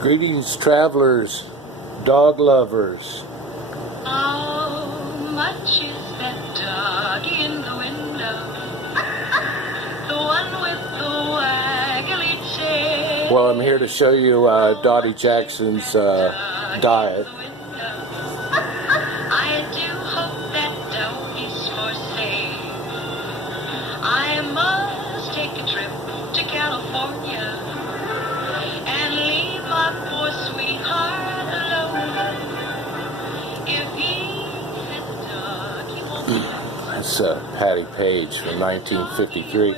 Greetings, travelers, dog lovers. How much is that doggy in the window? The one with the waggly tail. Well, I'm here to show you Dottie Jackson's diet. I do hope that doggy's for sale. I must take a trip to California and leave my poor sweetheart alone. If he has a dog, he won't be That's Patty Page from 1953.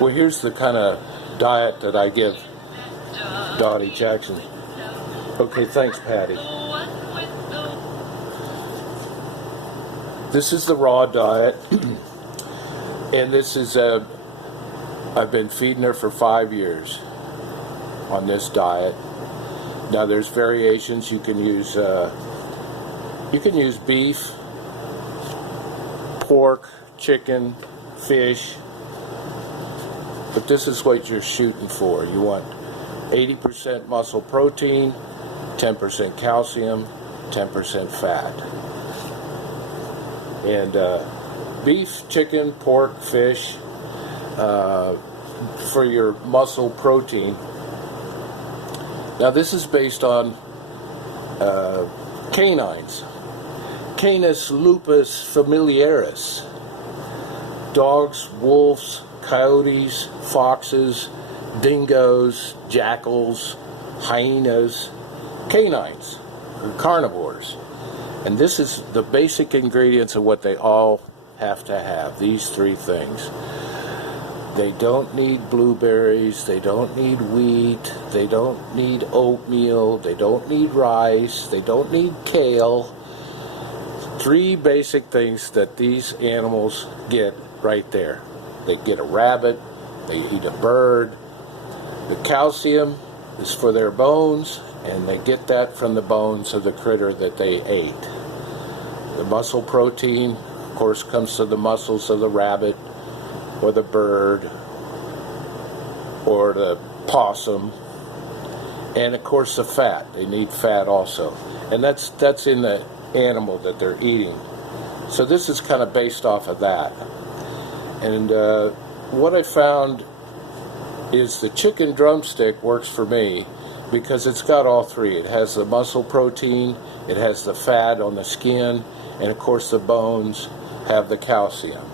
Well, here's the kind of diet that I give Dottie Jackson. Okay, thanks, Patty. This is the raw diet, and this is I've been feeding her for 5 years on this diet. Now there's variations. You can use beef, pork, chicken, fish, but this is what you're shooting for. You want 80% muscle protein, 10% calcium, 10% fat. And beef, chicken, pork, fish, for your muscle protein. Now this is based on canines. Canis lupus familiaris. Dogs, wolves, coyotes, foxes, dingoes, jackals, hyenas, canines, carnivores. And this is the basic ingredients of what they all have to have, these three things. They don't need blueberries, they don't need wheat, they don't need oatmeal, they don't need rice, they don't need kale. Three basic things that these animals get right there. They get a rabbit, they eat a bird. The calcium is for their bones, and they get that from the bones of the critter that they ate. The muscle protein, of course, comes to the muscles of the rabbit or the bird or the possum, and of course the fat. They need fat also, and that's in the animal that they're eating. So this is kind of based off of that. And what I found is the chicken drumstick works for me because it's got all three. It has the muscle protein, it has the fat on the skin, and of course the bones have the calcium.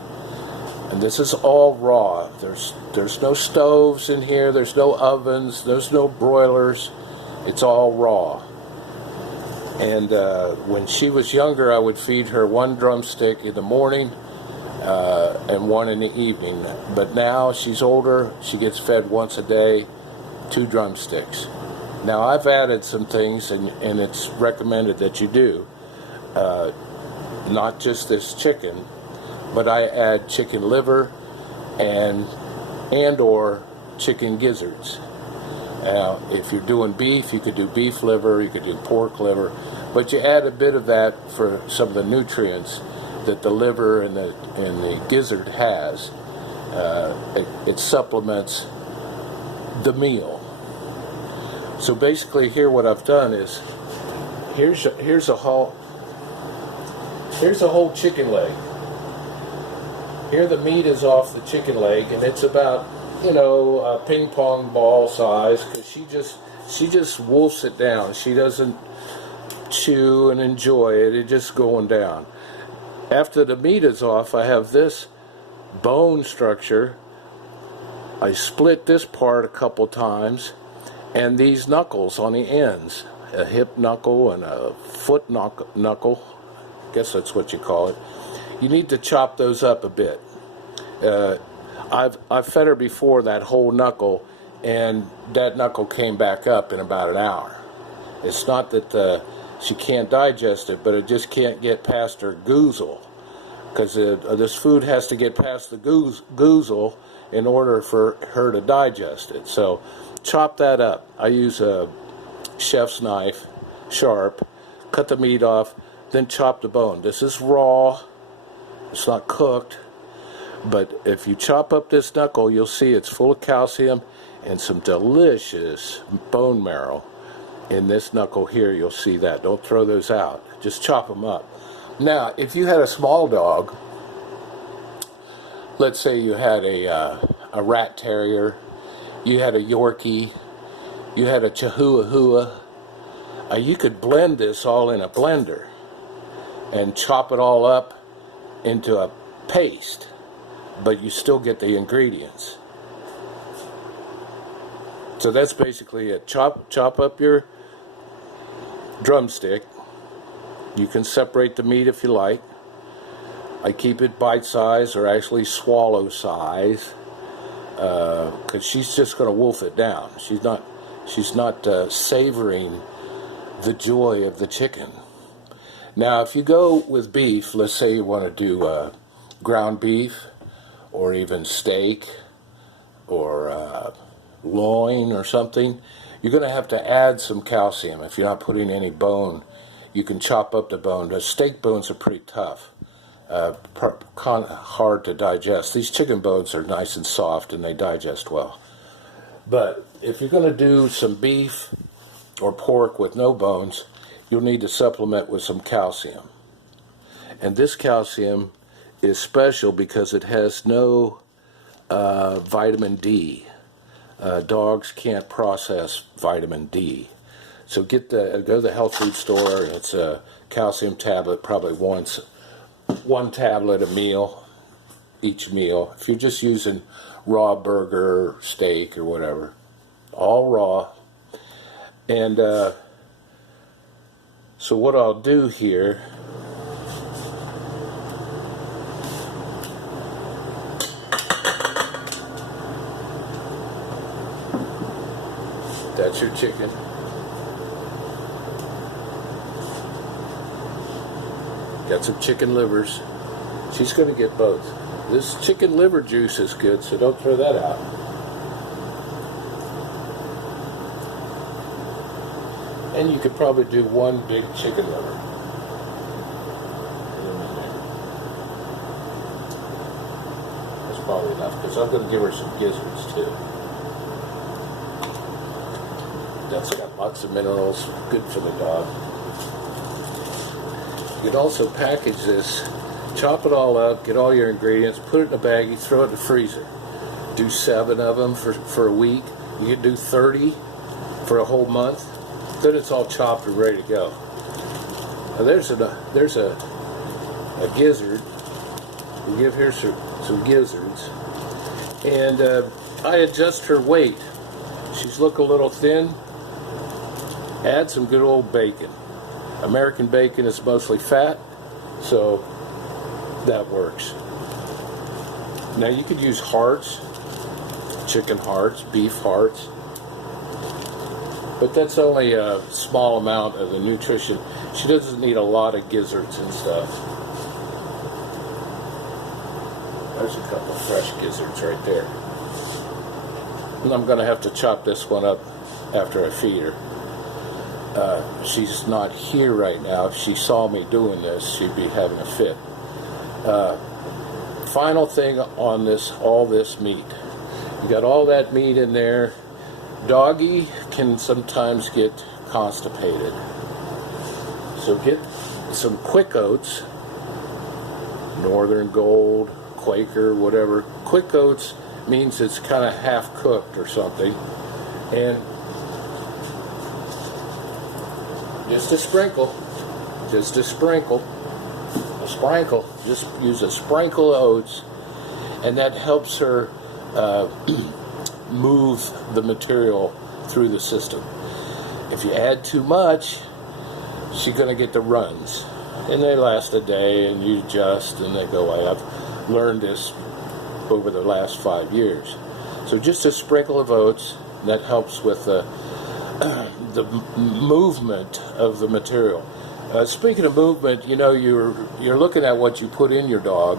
And this is all raw. There's no stoves in here, there's no ovens, there's no broilers. It's all raw. And when she was younger, I would feed her one drumstick in the morning and one in the evening. But now she's older, she gets fed once a day, 2 drumsticks. Now I've added some things, and it's recommended that you do. Not just this chicken, but I add chicken liver and or chicken gizzards. Now, if you're doing beef, you could do beef liver, you could do pork liver, but you add a bit of that for some of the nutrients that the liver and the gizzard has. It supplements the meal. So basically, here what I've done is here's a whole chicken leg. Here the meat is off the chicken leg, and it's about, a ping pong ball size, because she just wolfs it down. She doesn't chew and enjoy it. It's just going down. After the meat is off, I have this bone structure. I split this part a couple times, and these knuckles on the ends, a hip knuckle and a foot knuckle, I guess that's what you call it. You need to chop those up a bit. I've fed her before that whole knuckle, and that knuckle came back up in about an hour. It's not that she can't digest it, but it just can't get past her goozle, because this food has to get past the goozle in order for her to digest it. So chop that up. I use a chef's knife, sharp, cut the meat off, then chop the bone. This is raw. It's not cooked, but if you chop up this knuckle, you'll see it's full of calcium, and some delicious bone marrow. In this knuckle here, you'll see that. Don't throw those out. Just chop them up. Now, if you had a small dog, let's say you had a rat terrier, you had a Yorkie, you had a Chihuahua, you could blend this all in a blender and chop it all up into a paste, but you still get the ingredients. So that's basically it. Chop up your drumstick. You can separate the meat if you like. I keep it bite size, or actually swallow size, because she's just going to wolf it down. She's not savoring the joy of the chicken. Now, if you go with beef, let's say you want to do ground beef, or even steak, or loin or something, you're going to have to add some calcium. If you're not putting any bone, you can chop up the bone. The steak bones are pretty tough, hard to digest. These chicken bones are nice and soft and they digest well. But if you're going to do some beef or pork with no bones, you'll need to supplement with some calcium. And this calcium is special because it has no vitamin D. Dogs can't process vitamin D. So go to the health food store, and it's a calcium tablet, probably one tablet a meal, each meal. If you're just using raw burger, steak, or whatever, all raw. And so what I'll do here, that's your chicken. Got some chicken livers. She's going to get both. This chicken liver juice is good, so don't throw that out. And you could probably do one big chicken liver. That's probably enough, because I'm going to give her some gizzards too. That's got lots of minerals, good for the dog. You can also package this, chop it all up, get all your ingredients, put it in a baggie, throw it in the freezer. Do 7 of them for a week. You can do 30 for a whole month. Then it's all chopped and ready to go. Now there's a gizzard. We give her some gizzards, and I adjust her weight. She's looking a little thin. Add some good old bacon. American bacon is mostly fat, so that works. Now you could use hearts, chicken hearts, beef hearts, but that's only a small amount of the nutrition. She doesn't need a lot of gizzards and stuff. There's a couple of fresh gizzards right there. And I'm going to have to chop this one up after I feed her. She's not here right now. If she saw me doing this, she'd be having a fit. Final thing on all this meat. You got all that meat in there. Doggy can sometimes get constipated. So get some Quick Oats, Northern Gold, Quaker, whatever. Quick Oats means it's kind of half cooked or something. And just a sprinkle, just use a sprinkle of oats, and that helps her move the material through the system. If you add too much, she's going to get the runs, and they last a day, and you adjust, and they go away. I've learned this over the last 5 years. So just a sprinkle of oats, that helps with the movement of the material. Speaking of movement, you know, you're looking at what you put in your dog,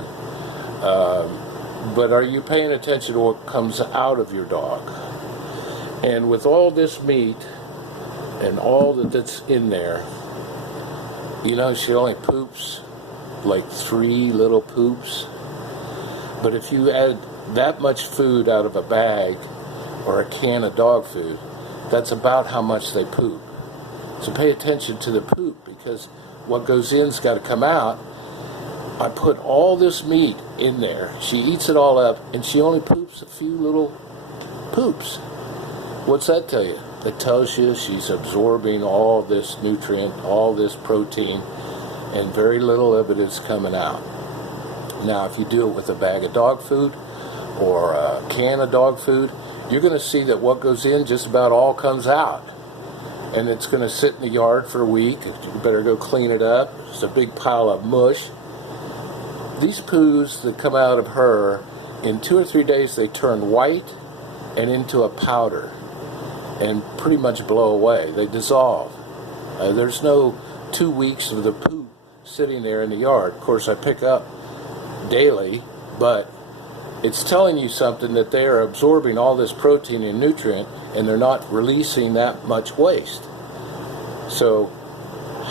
but are you paying attention to what comes out of your dog? And with all this meat and all that's in there, you know, she only poops like 3 little poops. But if you add that much food out of a bag or a can of dog food, that's about how much they poop. So pay attention to the poop, because what goes in's got to come out. I put all this meat in there. She eats it all up, and she only poops a few little poops. What's that tell you? It tells you she's absorbing all this nutrient, all this protein, and very little of it is coming out. Now, if you do it with a bag of dog food or a can of dog food, you're going to see that what goes in just about all comes out. And it's going to sit in the yard for a week. You better go clean it up. It's a big pile of mush. These poos that come out of her, in 2 or 3 days they turn white and into a powder and pretty much blow away. They dissolve. There's no 2 weeks of the poop sitting there in the yard. Of course, I pick up daily, but it's telling you something, that they are absorbing all this protein and nutrient, and they're not releasing that much waste. So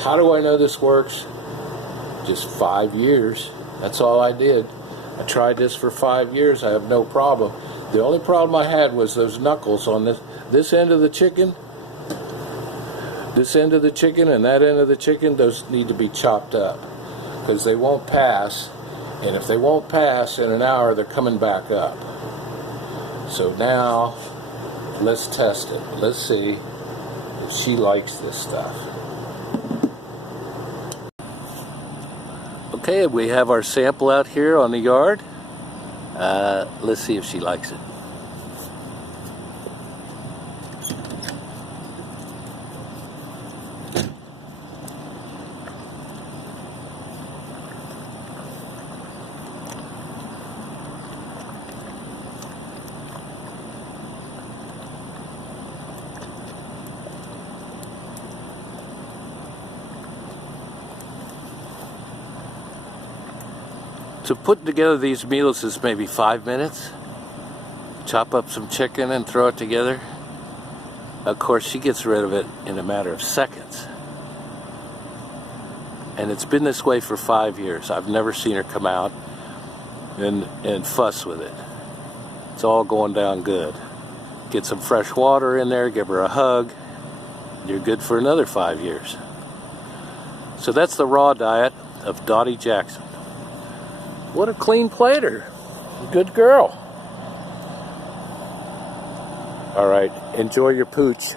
how do I know this works? Just 5 years. That's all I did. I tried this for 5 years. I have no problem. The only problem I had was those knuckles on this end of the chicken. This end of the chicken and that end of the chicken, those need to be chopped up, because they won't pass. And if they won't pass in an hour, they're coming back up. So now, let's test it. Let's see if she likes this stuff. Okay, we have our sample out here on the yard. Let's see if she likes it. So putting together these meals is maybe 5 minutes. Chop up some chicken and throw it together. Of course, she gets rid of it in a matter of seconds. And it's been this way for 5 years. I've never seen her come out and fuss with it. It's all going down good. Get some fresh water in there, give her a hug. You're good for another 5 years. So that's the raw diet of Dottie Jackson. What a clean plater. Good girl. All right, enjoy your pooch.